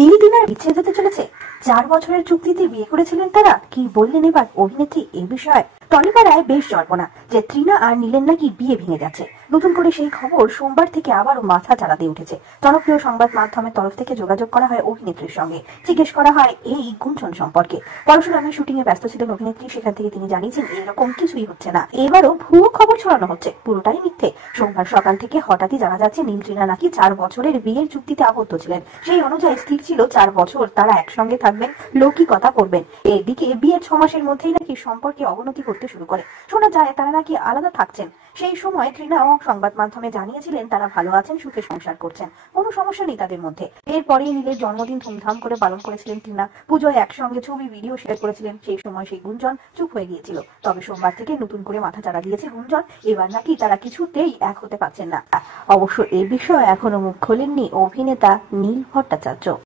নীল টিনার বিচ্ছেদ হতে চলেছে। 4 বছরের চুক্তিতে বিয়ে করেছিলেন তারা। কি বললেন এবার অভিনেত্রী এ বিষয়ে? টলিপাড়ায় বেশ জল্পনা যে তৃণা আর নীলের নাকি বিয়ে ভেঙে যাচ্ছে। নতুন করে সেই খবর সোমবার থেকে আবারও মাথা চাড়া দিয়ে উঠেছে। জনপ্রিয় সংবাদ মাধ্যমের তরফ থেকে যোগাযোগ করা হয় অভিনেত্রীর সঙ্গে, জিজ্ঞেস করা হয় এই গুঞ্জন সম্পর্কে। পরশুরামে শুটিং এ ব্যস্ত ছিলেন অভিনেত্রী, সেখান থেকে তিনি জানিয়েছেন এরকম কিছুই হচ্ছে না, এবারও ভুয়ো খবর ছড়ানো হচ্ছে, পুরোটাই মিথ্যে। সোমবার সকাল থেকে হঠাৎই জানা যাচ্ছে নীল তৃণা নাকি 4 বছরের বিয়ের চুক্তিতে আবদ্ধ ছিলেন। সেই অনুযায়ী স্থির ছিল 4 বছর তারা একসঙ্গে থাকবেন, লৌকিকতা করবেন। এদিকে বিয়ের 6 মাসের মধ্যেই নাকি সম্পর্কে অবনতি করতে শুরু করে। শোনা যায় তারা নাকি আলাদা থাকছেন। সেই সময় তৃণাও সংবাদ মাধ্যমে জানিয়েছিলেন তারা ভালো আছেন, সুখে সংসার করছেন, কোনো সমস্যা নেই তাদের মধ্যে। এরপরেই নীলের জন্মদিন ধুমধাম করে পালন করেছিলেন তৃণা। পুজোয় একসঙ্গে ছবি ভিডিও শেয়ার করেছিলেন। সেই সময় সেই গুঞ্জন চুপ হয়ে গিয়েছিল। তবে সোমবার থেকে নতুন করে মাথা চাড়া দিয়েছে গুঞ্জন, এবার নাকি তারা কিছুতেই এক হতে পারছেন না। অবশ্য এ বিষয়ে এখনো মুখ খোলেননি অভিনেতা নীল ভট্টাচার্য।